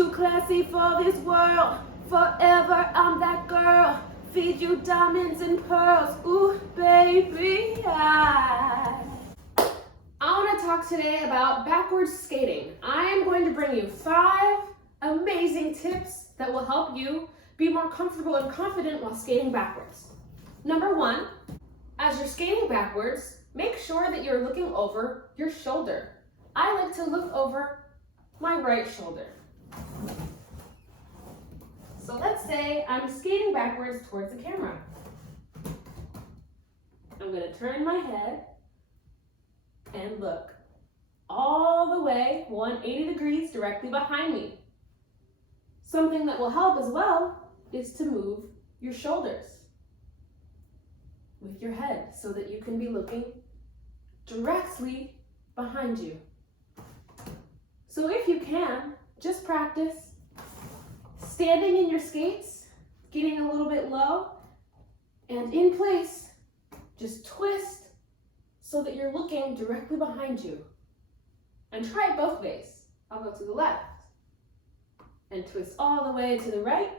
Too classy for this world. Forever I'm that girl. Feed you diamonds and pearls. Ooh, baby, I want to talk today about backwards skating. I am going to bring you 5 amazing tips that will help you be more comfortable and confident while skating backwards. Number 1, as you're skating backwards, make sure that you're looking over your shoulder. I like to look over my right shoulder. So let's say I'm skating backwards towards the camera. I'm going to turn my head and look all the way 180 degrees directly behind me. Something that will help as well is to move your shoulders with your head so that you can be looking directly behind you. So if you can, just practice standing in your skates, getting a little bit low, and in place, just twist so that you're looking directly behind you. And try it both ways. I'll go to the left and twist all the way to the right.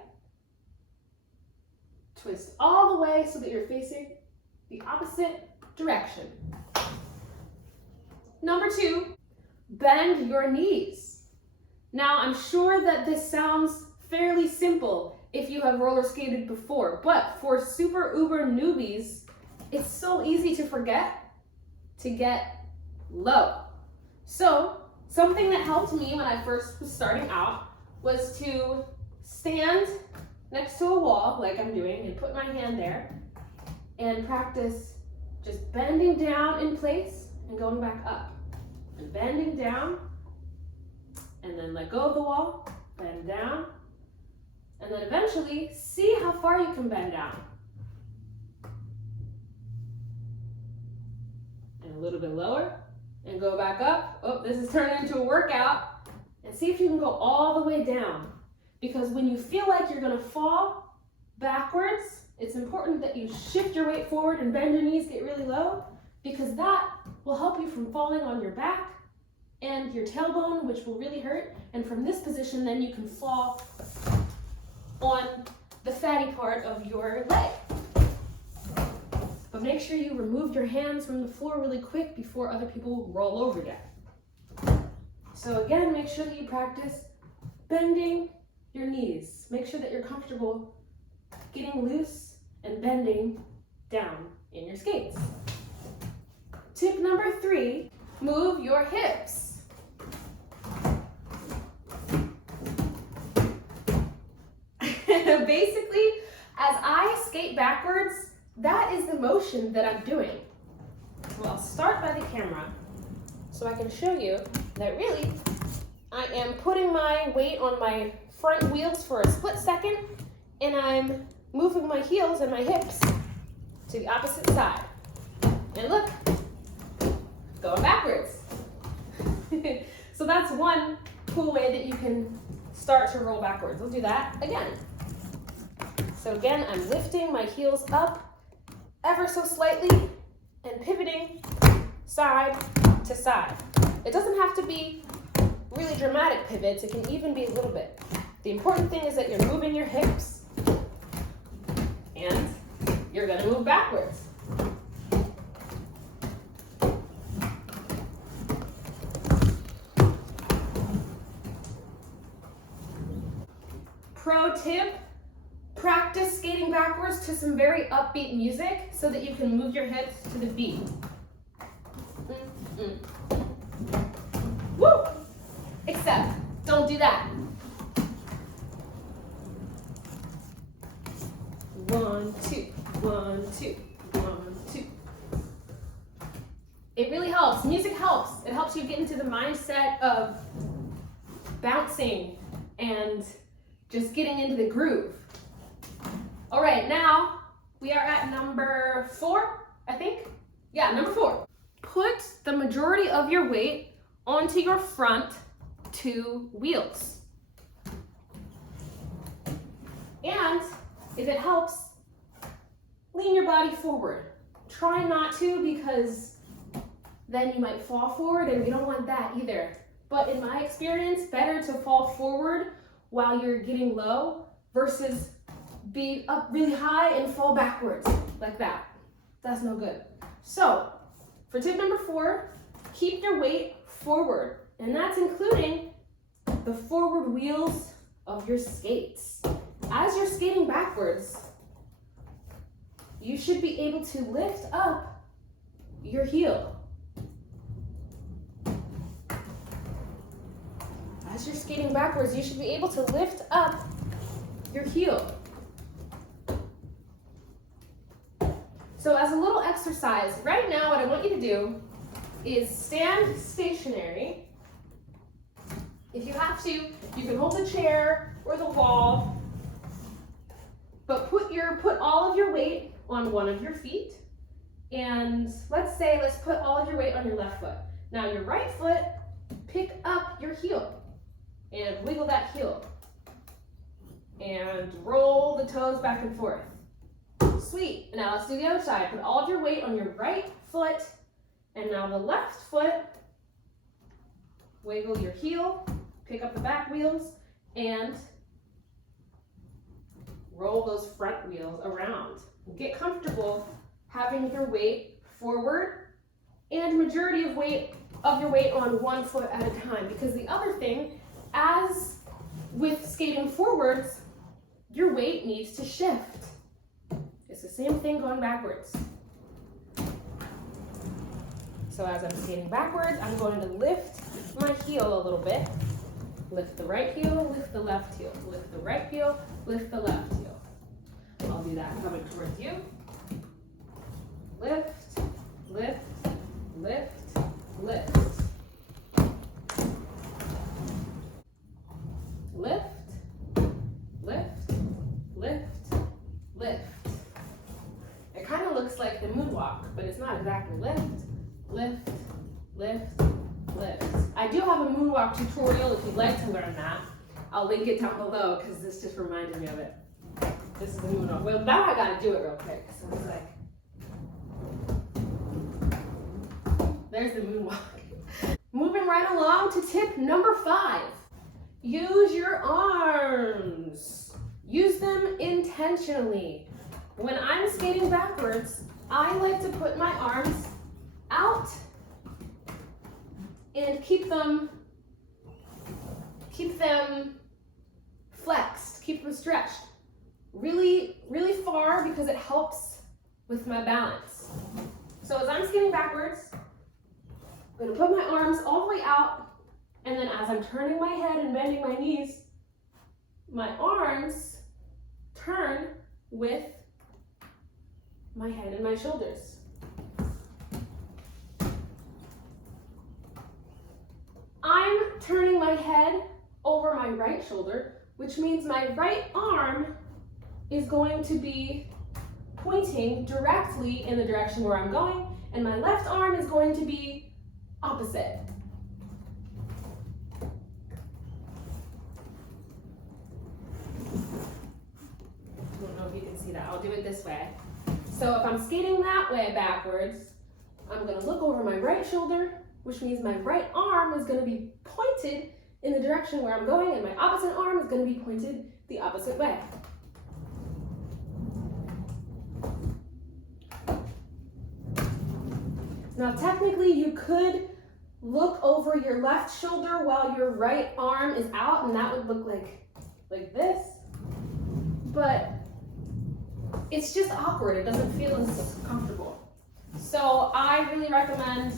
Twist all the way so that you're facing the opposite direction. Number 2, bend your knees. Now, I'm sure that this sounds fairly simple if you have roller skated before, but for super uber newbies, it's so easy to forget to get low. So, something that helped me when I first was starting out was to stand next to a wall like I'm doing and put my hand there and practice just bending down in place and going back up. And bending down, and then let go of the wall, bend down, and then eventually see how far you can bend down. And a little bit lower, and go back up. Oh, this is turning into a workout. And see if you can go all the way down. Because when you feel like you're gonna fall backwards, it's important that you shift your weight forward and bend your knees, get really low, because that will help you from falling on your back and your tailbone, which will really hurt. And from this position, then you can fall on the fatty part of your leg. But make sure you remove your hands from the floor really quick before other people roll over you. So again, make sure that you practice bending your knees. Make sure that you're comfortable getting loose and bending down in your skates. Tip number 3, move your hips. Basically, as I skate backwards, that is the motion that I'm doing. Well, I'll start by the camera so I can show you that really I am putting my weight on my front wheels for a split second, and I'm moving my heels and my hips to the opposite side. And look, going backwards. So that's one cool way that you can start to roll backwards. We'll do that again. So again, I'm lifting my heels up ever so slightly and pivoting side to side. It doesn't have to be really dramatic pivots. It can even be a little bit. The important thing is that you're moving your hips and you're gonna move backwards. Pro tip, practice skating backwards to some very upbeat music so that you can move your hips to the beat. Woo! Except, don't do that. 1, 2, 1, 2, 1, 2. It really helps. Music helps. It helps you get into the mindset of bouncing and just getting into the groove. All right, now we are at number 4, I think. Yeah, number 4. Put the majority of your weight onto your front 2 wheels. And if it helps, lean your body forward. Try not to, because then you might fall forward and we don't want that either. But in my experience, better to fall forward while you're getting low versus be up really high and fall backwards like that. That's no good. So for tip number 4, keep your weight forward, and that's including the forward wheels of your skates. As you're skating backwards, you should be able to lift up your heel. As you're skating backwards, you should be able to lift up your heel. So as a little exercise, right now what I want you to do is stand stationary. If you have to, you can hold the chair or the wall, but put all of your weight on one of your feet. And let's put all of your weight on your left foot. Now your right foot, pick up your heel and wiggle that heel. And roll the toes back and forth. Sweet. Now let's do the other side. Put all of your weight on your right foot. And now the left foot, wiggle your heel, pick up the back wheels, and roll those front wheels around. Get comfortable having your weight forward and majority of your weight on one foot at a time. Because the other thing, as with skating forwards, your weight needs to shift. It's the same thing going backwards. So as I'm skating backwards, I'm going to lift my heel a little bit. Lift the right heel, lift the left heel. Lift the right heel, lift the left heel. I'll do that coming towards you. Lift, lift, lift, lift. Lift, lift, lift, lift. It kind of looks like the moonwalk, but it's not exactly. Lift, lift, lift, lift. I do have a moonwalk tutorial if you'd like to learn that. I'll link it down below because this just reminded me of it. This is the moonwalk. Well, now I gotta do it real quick. So it's like, there's the moonwalk. Moving right along to tip number 5. Use your arms. Use them intentionally. When I'm skating backwards, I like to put my arms out and keep them flexed, keep them stretched really, really far because it helps with my balance. So as I'm skating backwards, I'm gonna put my arms all the way out, and then as I'm turning my head and bending my knees, my arms turn with my head and my shoulders. I'm turning my head over my right shoulder, which means my right arm is going to be pointing directly in the direction where I'm going, and my left arm is going to be opposite. I don't know if you can see that. I'll do it this way. So if I'm skating that way backwards, I'm going to look over my right shoulder, which means my right arm is going to be pointed in the direction where I'm going, and my opposite arm is going to be pointed the opposite way. Now technically you could look over your left shoulder while your right arm is out, and that would look like this, but it's just awkward. It doesn't feel as comfortable. So I really recommend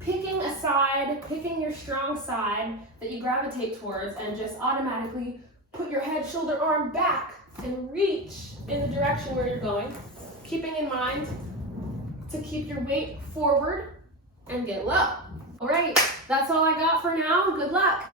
picking a side, picking your strong side that you gravitate towards, and just automatically put your head, shoulder, arm back and reach in the direction where you're going, keeping in mind to keep your weight forward and get low. All right, that's all I got for now. Good luck.